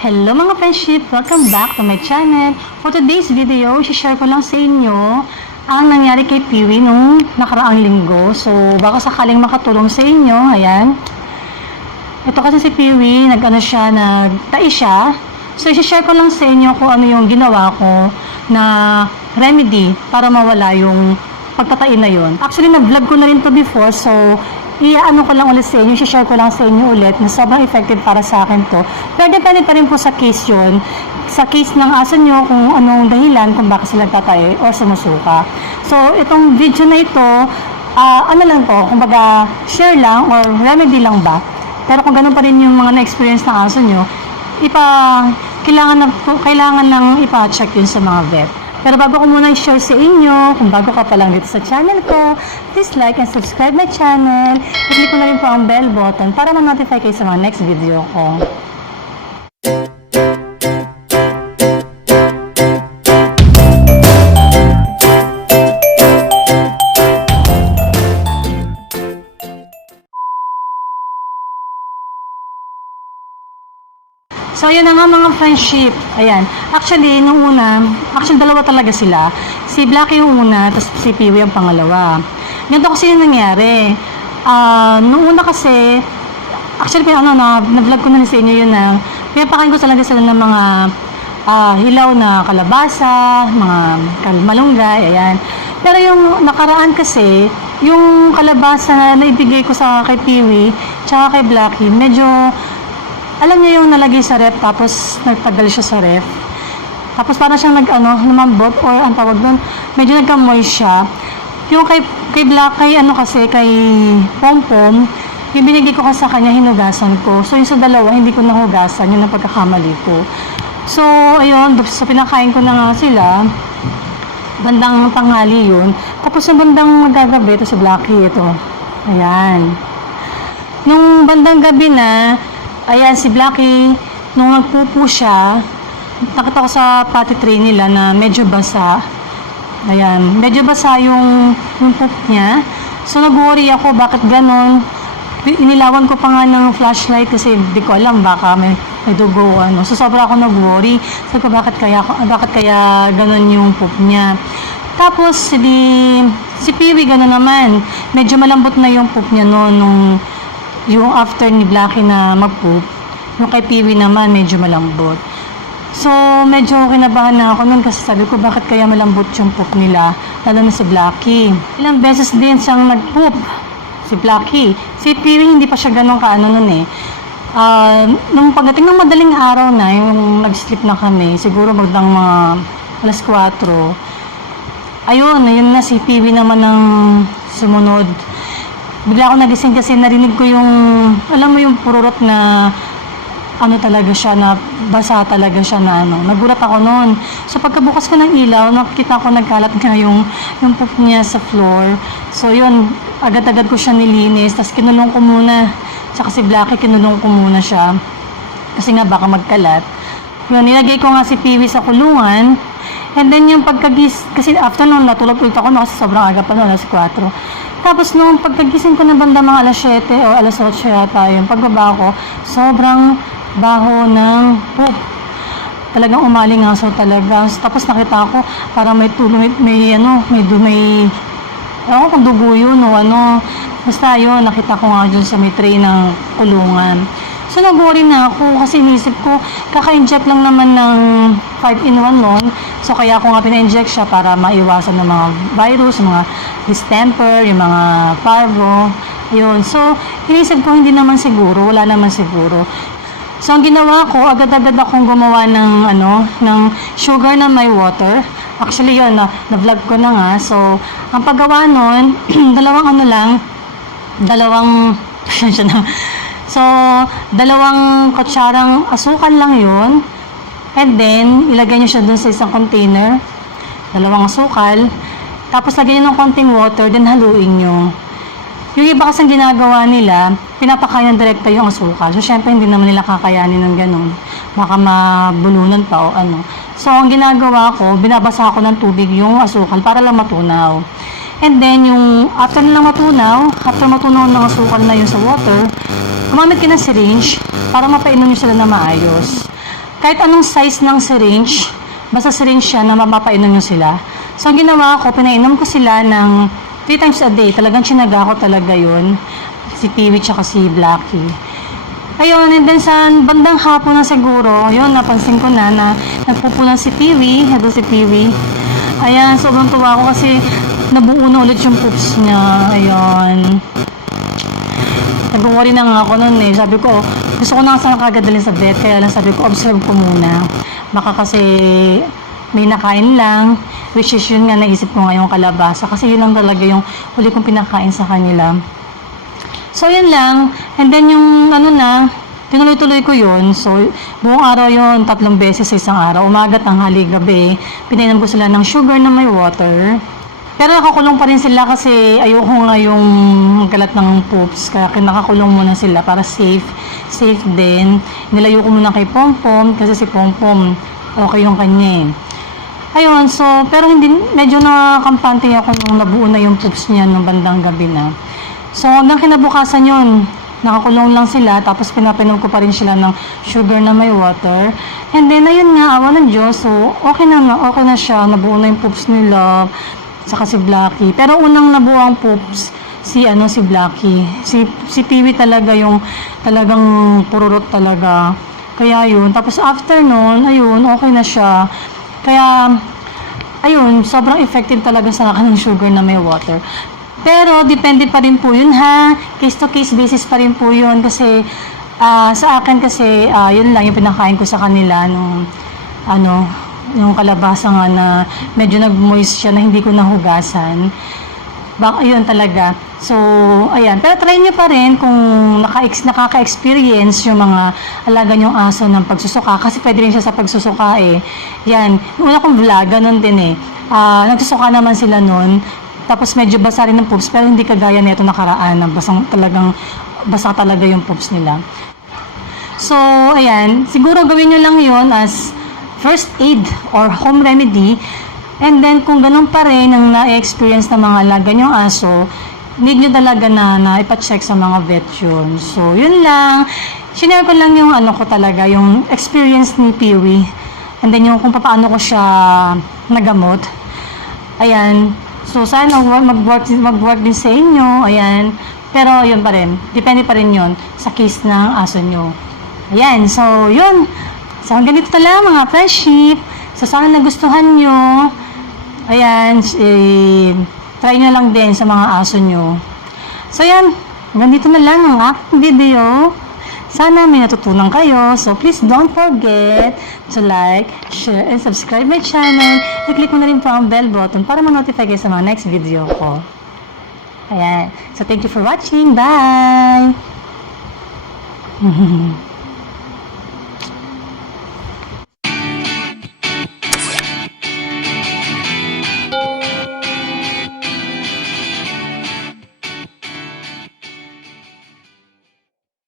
Hello mga friendship! Welcome back to my channel. For today's video, share ko lang sa inyo ang nangyari kay Piwi nung nakaraang linggo. So, baka sakaling makatulong sa inyo. Ayan. Ito kasi si Piwi, nag-ano siya, nagtai siya. So, share ko lang sa inyo kung ano yung ginawa ko na remedy para mawala yung pagtatain na yun. Actually, nag-vlog ko na rin to before. So, i-ano ko lang ulit sa inyo, share ko lang sa inyo ulit na sobrang effective para sa akin to. Pero depende pa rin po sa case yun. Sa case ng aso nyo, kung anong dahilan kung bakit sila tatay o sumusuka. So, itong video na ito, ah, ano lang to, kumbaga, share lang or remedy lang ba? Pero kung ganun pa rin yung mga na-experience ng aso nyo, ipa, kailangan, na, kailangan lang ipa-check yun sa mga vet. Pero bago ko muna i-share sa inyo, kung bago ka pa lang dito sa channel ko, please like and subscribe my channel. I-click ko na rin po ang bell button para ma-notify kayo sa mga next video ko. Na nga mga friendship. Ayan. Actually, nung una, actually dalawa talaga sila. Si Blacky yung una, tapos si Peewee ang pangalawa. Ganito kasi yung nangyari. Ah, nung una kasi, actually, kaya ano, na, na-vlog ko na sa inyo yun na, pinapakain ko talaga sila ng mga ah, hilaw na kalabasa, mga malunggay, ayan. Pero yung nakaraan kasi, yung kalabasa na naibigay ko sa kay Peewee, tsaka kay Blacky, medyo alam niyo yung nalagay sa ref tapos nagtagal siya sa ref. Tapos parang siyang nag ano, lumambot or ang tawag doon, medyo nagka-moist siya. Yung kay kay Black kay ano kasi kay Pompom, yung binigay ko kasi sa kanya hinugasan ko. So yung sa dalawa hindi ko nahugasan, yun ang pagkakamali ko. So ayun, so pinakain ko na nga sila. Bandang tanghali yun. Tapos yung bandang magagabi, ito si Blackie, ito. Ayan. Nung bandang gabi na, ayan si Blackie, nung nagpupo siya, nakita ko sa potty tray nila na medyo basa. Ayan, medyo basa yung, yung poop niya. So nag-worry ako, bakit ganon? Inilawan ko pa nga ng flashlight kasi hindi ko alam, baka may, may dugo ano. So sobra ako nag-worry. Sabi ko, bakit kaya, bakit kaya ganon yung poop niya? Tapos, si, si Peewee gano'n naman. Medyo malambot na yung poop niya noon nung yung after ni Blackie na mag-poop, yung kay Peewee naman medyo malambot. So, medyo kinabahan na ako nun kasi sabi ko, bakit kaya malambot yung poop nila, lalo na si Blackie. Ilang beses din siyang nag-poop, si Blackie. Si Peewee hindi pa siya ganun kaano nun eh. Ah, nung pagdating ng madaling araw na, yung nag-sleep na kami, siguro magdang mga alas 4, ayun, ayun na si Peewee naman ng sumunod bigla ako nagising kasi narinig ko yung, alam mo yung pururot na ano talaga siya, na basa talaga siya na ano. Nagulat ako noon. So pagkabukas ko ng ilaw, nakita ko nagkalat nga yung, yung poop niya sa floor. So yun, agad-agad ko siya nilinis, tapos kinulong ko muna. Tsaka si Blackie, kinulong ko muna siya. Kasi nga baka magkalat. Yun, nilagay ko nga si Peewee sa kulungan. And then yung pagkagis, kasi after noon, natulog ulit ako no, kasi sobrang aga pa noon, alas 4. Tapos nung pagkagising ko ng banda mga alas 7 o alas 8 yata yung pagbaba ko, sobrang baho ng poop. Talagang umalingaso talaga. Tapos nakita ko, parang may tulo, may, may ano, may, may, ewan ko kung dugo yun o ano. Basta yun, nakita ko nga dun sa may tray ng kulungan. So, nag-worry na ako kasi inisip ko, kaka-inject lang naman ng 5-in-1 noon. So, kaya ako nga pina-inject siya para maiwasan ng mga virus, mga distemper, yung mga parvo. Yun. So, inisip ko hindi naman siguro, wala naman siguro. So, ang ginawa ko, agad-agad akong gumawa ng, ano, ng sugar na may water. Actually, yun, no, na-vlog ko na nga. So, ang paggawa nun, dalawang ano lang, dalawang. So, dalawang kutsarang asukal lang yun. And then, ilagay nyo siya dun sa isang container. Dalawang asukal. Tapos, lagyan nyo ng konting water, then haluin nyo. Yung iba kasang ginagawa nila, pinapakain direkta yung asukal. So, syempre, hindi naman nila kakayanin ng ganun. Baka mabulunan pa o ano. So, ang ginagawa ko, binabasa ko ng tubig yung asukal para lang matunaw. And then, yung after nilang matunaw, after matunaw ng asukal na yun sa water, gumamit ka ng syringe para mapainom nyo sila na maayos. kahit anong size ng syringe, basta syringe siya na mapapainom nyo sila. So, ang ginawa ko, pinainom ko sila ng 3 times a day. Talagang chinaga ko talaga yun. Si Peewee tsaka si Blackie. Ayun, and then sa bandang hapon na siguro, yun, napansin ko na na nagpupunan si Peewee, ito si Peewee. Ayan, sobrang tuwa ko kasi nabuo na ulit yung poops niya. Ayun. Nag-worry na nga ako noon eh. Sabi ko, gusto ko na sana kagad dalhin sa vet. Kaya lang sabi ko, observe ko muna. Baka kasi may nakain lang. Which is yun nga naisip ko ngayong kalabasa. Kasi yun lang talaga yung huli kong pinakain sa kanila. So, yun lang. And then yung ano na, tinuloy-tuloy ko yun. So, buong araw yun, tatlong beses sa isang araw. Umaga, tanghali, gabi. Pinainom ko sila ng sugar na may water. Pero nakakulong pa rin sila kasi ayoko nga yung kalat ng poops. Kaya kinakakulong muna sila para safe. Safe din. Nilayo ko muna kay Pompom kasi si Pompom okay yung kanya eh. Ayun, so, pero hindi, medyo nakakampante ako nung nabuo na yung poops niya nung bandang gabi na. So, hanggang kinabukasan yun, nakakulong lang sila, tapos pinapinom ko pa rin sila ng sugar na may water. And then, ayun nga, awa ng Diyos, so, okay na, okay na siya, nabuo na yung poops nila, saka si Blackie. Pero unang nabuo ang poops, si ano si Blackie. Si si Peewee talaga yung talagang pururot talaga. Kaya yun. Tapos after nun, ayun, okay na siya. Kaya ayun, sobrang effective talaga sa akin ng sugar na may water. Pero depende pa rin po yun ha. Case to case basis pa rin po yun kasi ah, sa akin kasi ah, yun lang yung pinakain ko sa kanila nung ano, yung kalabasa nga na medyo nag-moist siya na hindi ko nahugasan. Bak, ayun talaga. So, ayan. Pero try nyo pa rin kung naka nakaka-experience yung mga alaga nyong aso ng pagsusuka. Kasi pwede rin siya sa pagsusuka eh. Yan. Yung una kong vlog, ganun din eh. Ah, nagsusuka naman sila nun. Tapos medyo basa rin ng poops. Pero hindi kagaya nito nakaraan na basang talagang basa talaga yung poops nila. So, ayan. Siguro gawin nyo lang yon as first aid or home remedy. And then, kung ganun pa rin ang na-experience ng mga alaga nyong aso, need nyo talaga na, na ipacheck sa mga vet yun. So, yun lang. Sinare ko lang yung ano ko talaga, yung experience ni Peewee. And then, yung kung paano ko siya nagamot. Ayan. So, sana mag-work, mag-work din sa inyo. Ayan. Pero, yun pa rin. Depende pa rin yun sa case ng aso nyo. Ayan. So, yun. So, hanggang dito na lang mga friendship. So, sana nagustuhan nyo. Ayan. Eh, try nyo lang din sa mga aso nyo. So, yan. Hanggang dito na lang ang aking video. Sana may natutunan kayo. So, please don't forget to like, share, and subscribe my channel. I-click mo na rin po ang bell button para ma-notify kayo sa mga next video ko. Ayan. So, thank you for watching. Bye!